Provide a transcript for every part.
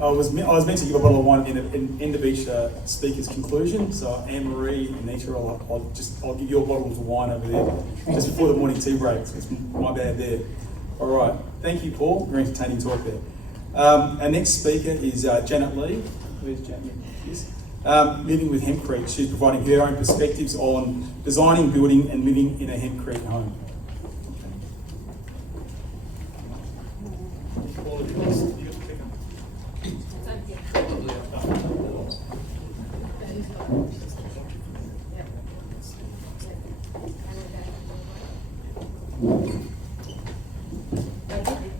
I was meant to give a bottle of wine at the end of each speaker's conclusion. So Anne-Marie and Anita, I'll give you a bottle of wine over there just before the morning tea break. So it's my bad there. All right, thank you, Paul. Very entertaining talk there. Our next speaker is Janet Leigh. Where's Janet? Yes. Living with Hempcrete. She's providing her own perspectives on designing, building, and living in a Hempcrete home.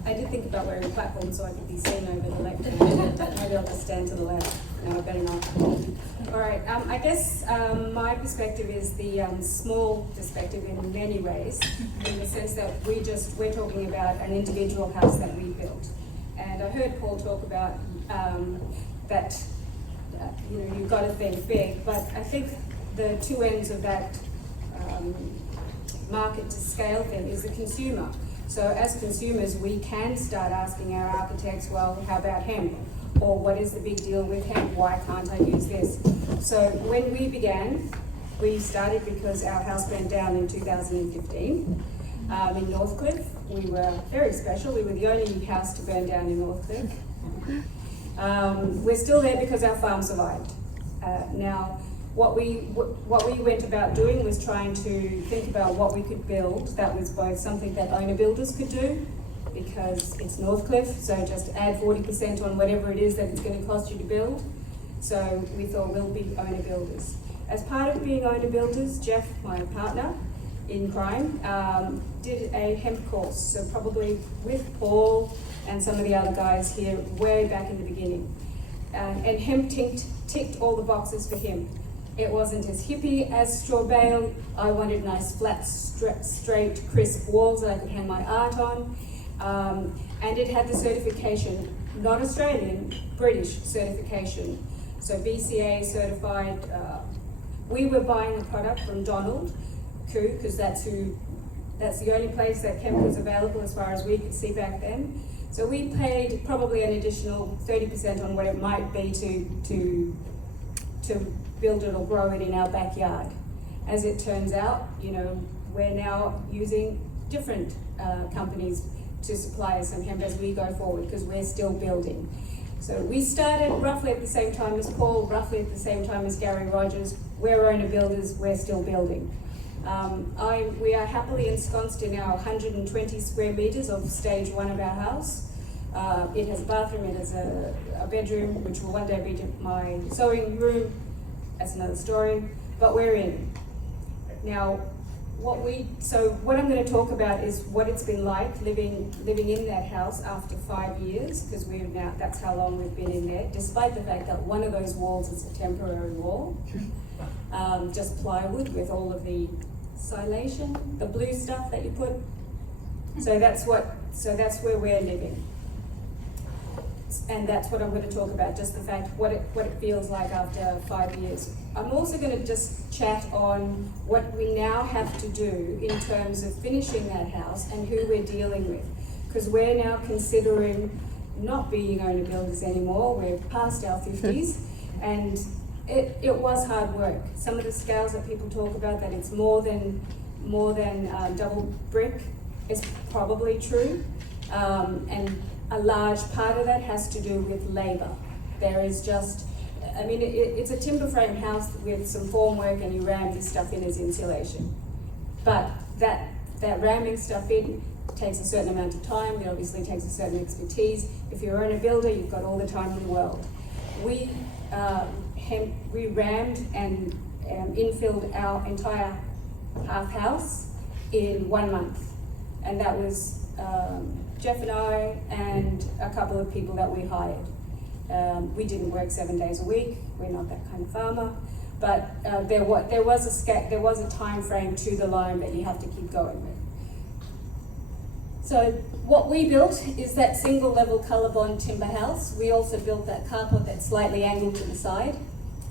I did think about wearing a platform so I could be seen over the lectern, but maybe I'll just stand to the left. No, I better not. All right, I guess my perspective is the small perspective in many ways, in the sense that we're talking about an individual house that we built. And I heard Paul talk about that, you've got to think big, but I think the two ends of that market to scale thing is the consumer. So as consumers, we can start asking our architects, well, how about hemp? Or what is the big deal with hemp? Why can't I use this? So when we began, we started because our house burned down in 2015 in Northcliffe. We were very special. We were the only house to burn down in Northcliffe. We're still there because our farm survived. Now, what we went about doing was trying to think about what we could build that was both something that owner builders could do, because it's Northcliffe, so just add 40% on whatever it is that it's going to cost you to build. So we thought we'll be owner builders. As part of being owner builders, Jeff, my partner in crime, did a hemp course, so probably with Paul and some of the other guys here way back in the beginning. And hemp ticked all the boxes for him. It wasn't as hippie as straw bale. I wanted nice, flat, straight, crisp walls that I could hang my art on. And it had the certification, not Australian, British certification. So BCA certified. We were buying the product from Donald Koo, because that's the only place that hemp was available as far as we could see back then. So we paid probably an additional 30% on what it might be to build it or grow it in our backyard. As it turns out, we're now using different companies to supply us some hemp as we go forward, because we're still building. So we started roughly at the same time as Paul, roughly at the same time as Gary Rogers. We're owner builders, we're still building. We are happily ensconced in our 120 square meters of stage one of our house. It has a bathroom, it has a bedroom, which will one day be my sewing room. That's another story, but we're in. Now, what I'm going to talk about is what it's been like living in that house after 5 years, because that's how long we've been in there, despite the fact that one of those walls is a temporary wall, just plywood with all of the silation, the blue stuff that you put. So that's where we're living. And that's what I'm going to talk about, just the fact what it feels like after 5 years. I'm also going to just chat on what we now have to do in terms of finishing that house and who we're dealing with. Because we're now considering not being owner builders anymore. We're past our 50s, and it was hard work. Some of the scales that people talk about, that it's more than double brick, is probably true. And a large part of that has to do with labour. There is just, it's a timber frame house with some formwork, and you ram this stuff in as insulation. But that ramming stuff in takes a certain amount of time. It obviously takes a certain expertise. If you're a builder, you've got all the time in the world. We rammed and infilled our entire half house in 1 month, and that was Jeff and I and a couple of people that we hired. We didn't work 7 days a week. We're not that kind of farmer, but there was a time frame to the line that you have to keep going with. So what we built is that single level ColourBond timber house. We also built that carport that's slightly angled to the side,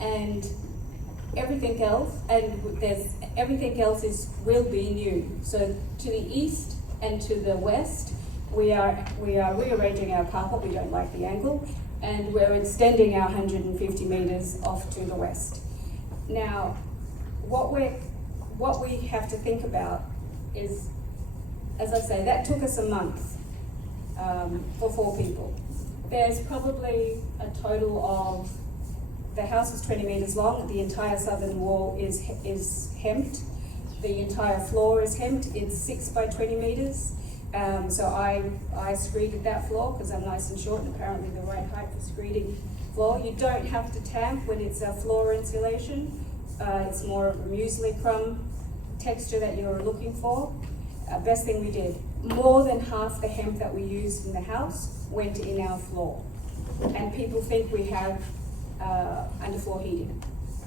and everything else will be new. So to the east and to the west, We are rearranging our carport, we don't like the angle, and we're extending our 150 metres off to the west. Now, what we have to think about is, as I say, that took us a month for 4 people. There's probably a total of, the house is 20 metres long, the entire southern wall is hemped, the entire floor is hemped, it's 6 by 20 metres. So I screeded that floor because I'm nice and short and apparently the right height for screeding floor. You don't have to tamp when it's a floor insulation. It's more of a muesli crumb texture that you're looking for. Best thing we did, more than half the hemp that we used in the house went in our floor. And people think we have underfloor heating.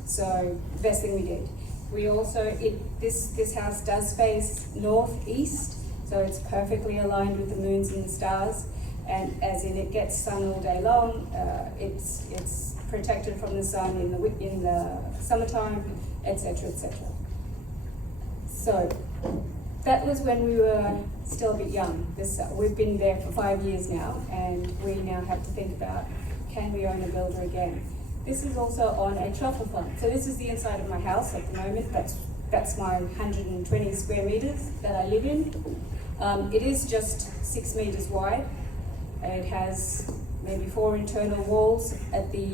So best thing we did. We also, this house does face northeast, so it's perfectly aligned with the moons and the stars, and as in it gets sun all day long. It's protected from the sun in the summertime, etc., etc. So that was when we were still a bit young. We've been there for 5 years now, and we now have to think about, can we own a builder again? This is also on a truffle farm. So this is the inside of my house at the moment. That's my 120 square meters that I live in. It is just 6 meters wide. It has maybe 4 internal walls at the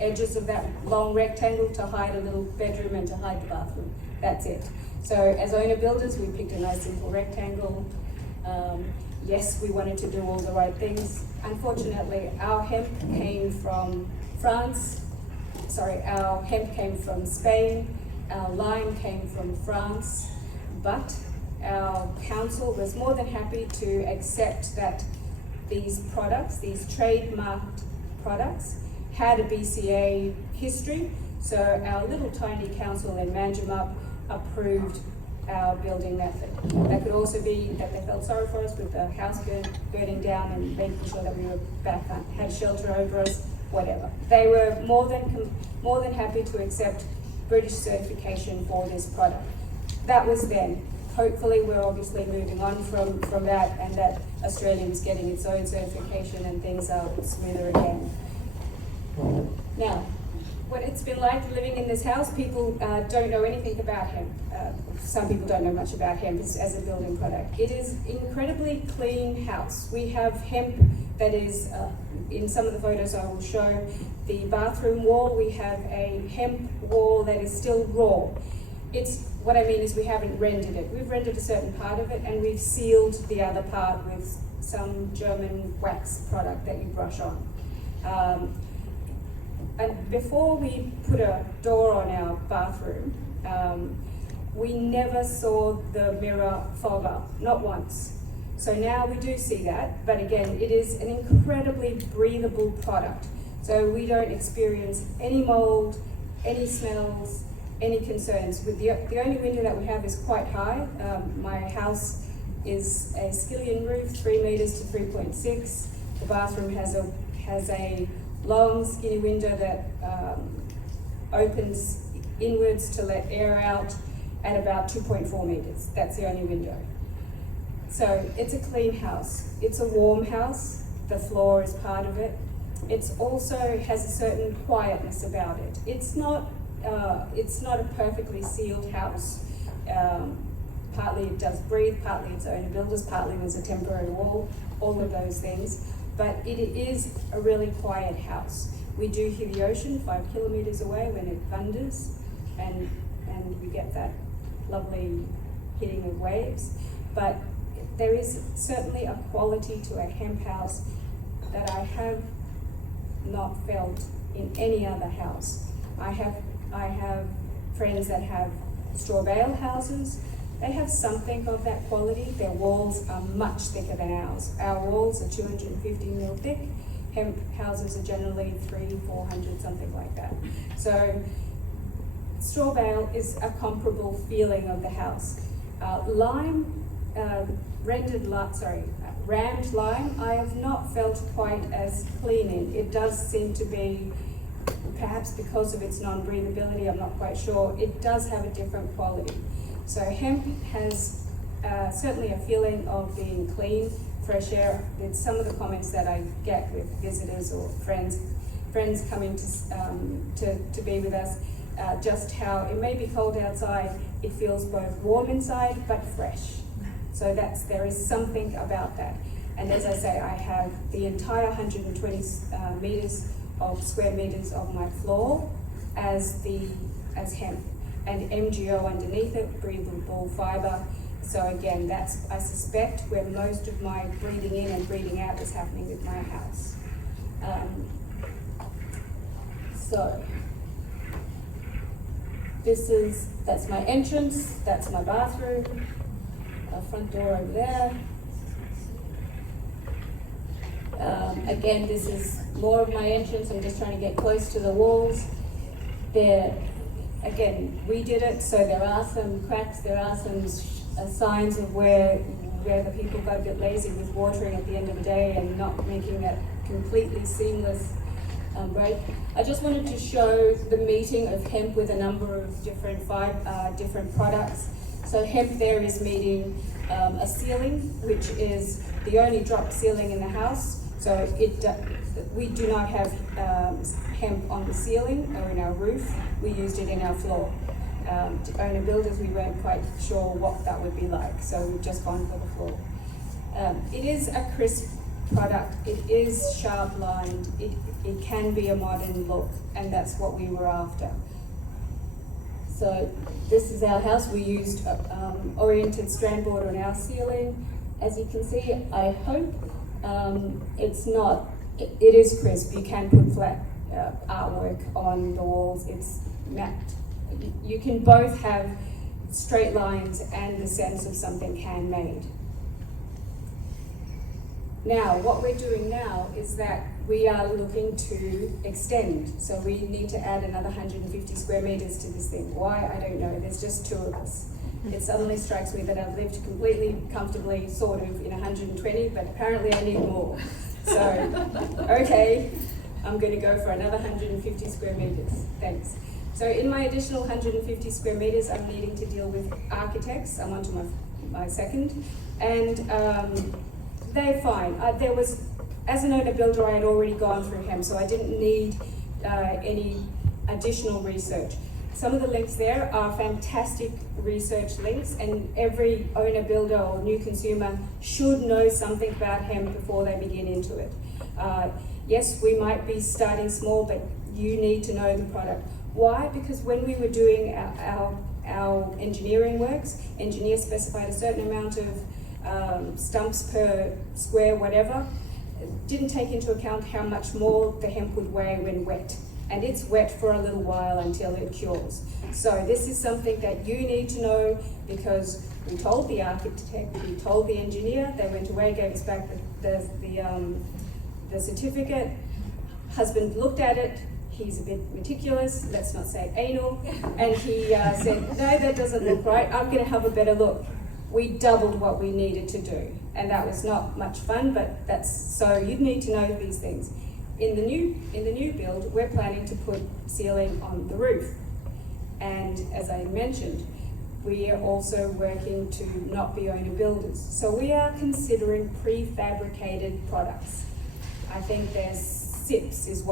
edges of that long rectangle to hide a little bedroom and to hide the bathroom. That's it. So as owner builders, we picked a nice simple rectangle. Yes, we wanted to do all the right things. Unfortunately, our hemp came from our hemp came from Spain, our lime came from France, but our council was more than happy to accept that these products, these trademarked products, had a BCA history. So our little tiny council in Manjimup approved our building method. That could also be that they felt sorry for us with the house burning down and making sure that we were back on, had shelter over us, whatever. They were more than happy to accept British certification for this product. That was then. Hopefully we're obviously moving on from that, and that Australia was getting its own certification and things are smoother again. Now, what it's been like living in this house, people don't know anything about hemp. Some people don't know much about hemp as a building product. It is incredibly clean house. We have hemp that is, in some of the photos I will show, the bathroom wall, we have a hemp wall that is still raw. What I mean is we haven't rendered it. We've rendered a certain part of it and we've sealed the other part with some German wax product that you brush on. And before we put a door on our bathroom, we never saw the mirror fog up, not once. So now we do see that, but again, it is an incredibly breathable product. So we don't experience any mold, any smells, any concerns. With the only window that we have is quite high. My house is a skillion roof, 3 meters to 3.6. The bathroom has a long skinny window that opens inwards to let air out at about 2.4 meters. That's the only window. So it's a clean house. It's a warm house. The floor is part of it. It also has a certain quietness about it. It's not a perfectly sealed house. Partly it does breathe, partly it's owner builders, partly there's a temporary wall, all of those things. But it is a really quiet house. We do hear the ocean 5 kilometers away when it thunders, and we get that lovely hitting of waves. But there is certainly a quality to a hemp house that I have not felt in any other house. I have friends that have straw bale houses. They have something of that quality. Their walls are much thicker than ours. Our walls are 250 mil thick. Hemp houses are generally 300-400, something like that. So straw bale is a comparable feeling of the house. Rammed lime, I have not felt quite as clean in. It does seem to be, perhaps because of its non-breathability, I'm not quite sure, it does have a different quality. So hemp has certainly a feeling of being clean, fresh air. It's some of the comments that I get with visitors or friends coming to be with us, just how it may be cold outside, it feels both warm inside but fresh. So there is something about that. And as I say, I have the entire 120 square meters of my floor as hemp, and MGO underneath it, breathable fibre. So again, that's, I suspect, where most of my breathing in and breathing out is happening with my house. So that's my entrance, that's my bathroom, our front door over there. Again, this is more of my entrance. I'm just trying to get close to the walls. Again, we did it, so there are some cracks, there are some signs of where the people got a bit lazy with watering at the end of the day and not making that completely seamless break. I just wanted to show the meeting of hemp with a number of different products. So hemp there is meeting a ceiling, which is the only drop ceiling in the house. So we do not have hemp on the ceiling or in our roof. We used it in our floor. To owner builders, we weren't quite sure what that would be like, so we've just gone for the floor. It is a crisp product. It is sharp lined. It can be a modern look, and that's what we were after. So this is our house. We used oriented strand board on our ceiling. As you can see, I hope it is crisp. You can put flat artwork on the walls. It's matte. You can both have straight lines and the sense of something handmade. Now, what we're doing now is that we are looking to extend. So we need to add another 150 square meters to this thing. Why? I don't know. There's just two of us. It suddenly strikes me that I've lived completely comfortably, sort of, in 120, but apparently I need more. So, okay, I'm going to go for another 150 square meters. Thanks. So in my additional 150 square meters, I'm needing to deal with architects. I'm on to my second. And they're fine. As an owner builder, I had already gone through hemp, so I didn't need any additional research. Some of the links there are fantastic research links, and every owner builder or new consumer should know something about hemp before they begin into it. Yes, we might be starting small, but you need to know the product. Why? Because when we were doing our engineering works, engineers specified a certain amount of stumps per square whatever, didn't take into account how much more the hemp would weigh when wet. And it's wet for a little while until it cures. So this is something that you need to know, because we told the architect, we told the engineer, they went away, gave us back the certificate. Husband looked at it, he's a bit meticulous, let's not say anal, and he said, no, that doesn't look right, I'm gonna have a better look. We doubled what we needed to do, and that was not much fun, but so you need to know these things. In the new build, we're planning to put ceiling on the roof. And as I mentioned, we are also working to not be owner builders. So we are considering prefabricated products. I think there's SIPs is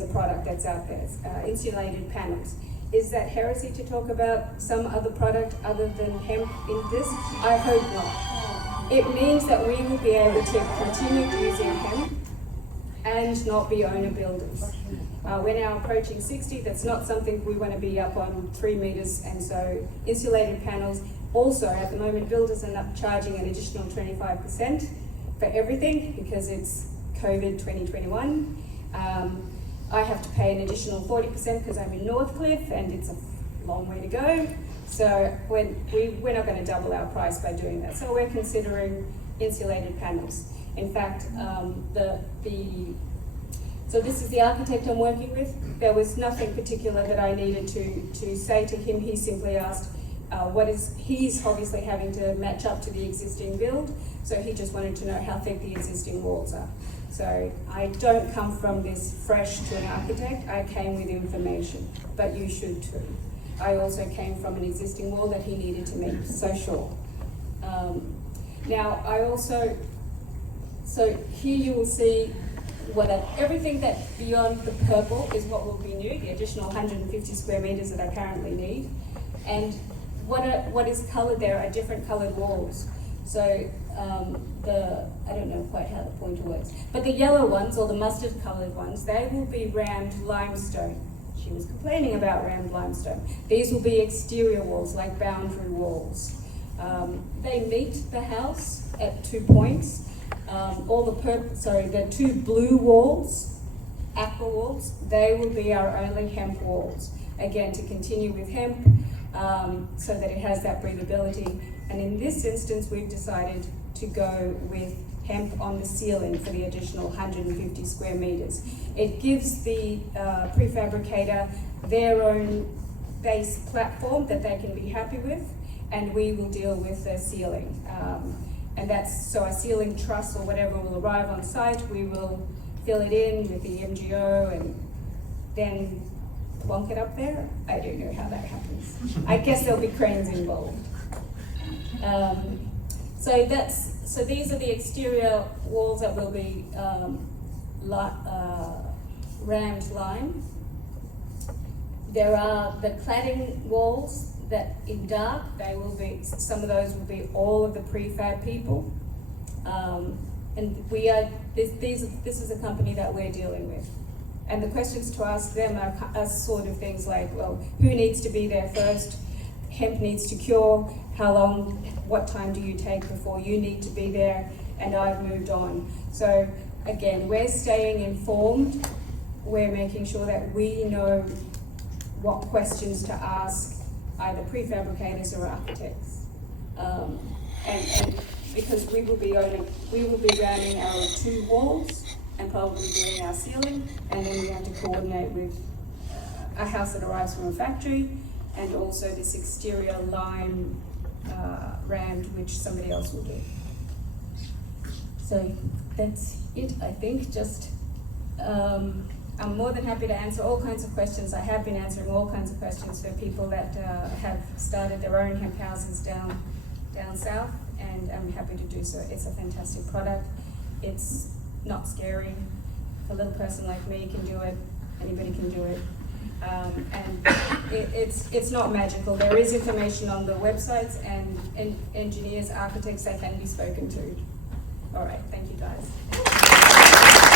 a product that's out there, insulated panels. Is that heresy to talk about some other product other than hemp in this? I hope not. It means that we will be able to continue using hemp and not be owner builders. We're now approaching 60, that's not something we want to be up on 3 meters, and so insulated panels. Also, at the moment, builders are not charging an additional 25% for everything because it's COVID 2021. I have to pay an additional 40% because I'm in Northcliffe and it's a long way to go. So we're not going to double our price by doing that. So we're considering insulated panels. In fact, so this is the architect I'm working with. There was nothing particular that I needed to say to him. He simply asked, he's obviously having to match up to the existing build, so he just wanted to know how thick the existing walls are. So I don't come from this fresh to an architect, I came with information, but you should too. I also came from an existing wall that he needed to meet, so sure. Now, so here you will see everything that beyond the purple is what will be new, the additional 150 square meters that I currently need. And what is colored there are different colored walls. So I don't know quite how the pointer works, but the yellow ones, or the mustard colored ones, they will be rammed limestone. She was complaining about rammed limestone. These will be exterior walls, like boundary walls. They meet the house at 2 points. The two blue walls, aqua walls, they will be our only hemp walls. Again, to continue with hemp, so that it has that breathability. And in this instance, we've decided to go with hemp on the ceiling for the additional 150 square meters. It gives the prefabricator their own base platform that they can be happy with, and we will deal with the ceiling. And that's, so our ceiling truss or whatever will arrive on site, we will fill it in with the MGO and then plonk it up there. I don't know how that happens. I guess there'll be cranes involved. So these are the exterior walls that will be rammed lime. There are the cladding walls that in dark, they will be, some of those will be all of the prefab people. And we are, this is a company that we're dealing with. And the questions to ask them are sort of things like, well, who needs to be there first? Hemp needs to cure. How long, what time do you take before you need to be there? And I've moved on. So again, we're staying informed. We're making sure that we know what questions to ask either prefabricators or architects. And because we will be ramming our 2 walls and probably doing our ceiling, and then we have to coordinate with a house that arrives from a factory, and also this exterior lime rammed, which somebody else will do. So that's it, I think. Just I'm more than happy to answer all kinds of questions. I have been answering all kinds of questions for people that have started their own hemp houses down south, and I'm happy to do so. It's a fantastic product. It's not scary. A little person like me can do it. Anybody can do it. And it's not magical. There is information on the websites, and engineers, architects, they can be spoken to. All right, thank you guys.